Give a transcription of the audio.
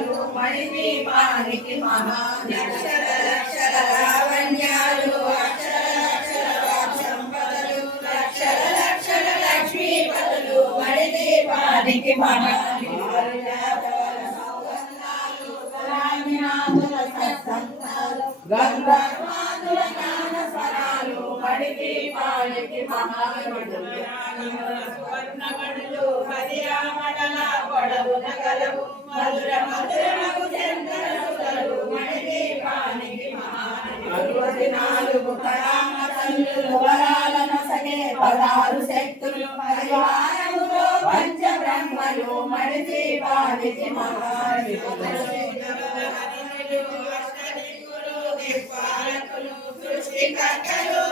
పదాలు మణిదీపానికి మహానక్షర లక్షర లావణ్యాలు అక్షర లక్షర సంపదలు లక్షర లక్షర లక్ష్మీ పదలు మణిదీపానికి గంధర్వాదుల జ్ఞాన స్వరాలు మణిదీపానికి మహామణులు మదిరామణల పొడవు నగలవు మధుర మధురమగు చంద్రసులు మణిదీపానికి మహానాలుగు కళామ తల్లులు వరాలను సగే 16 శక్తులు పరివారములో పంచ బ్రహ్మలు మణిదీపానికి మహానిధులు సృష్టికర్తలు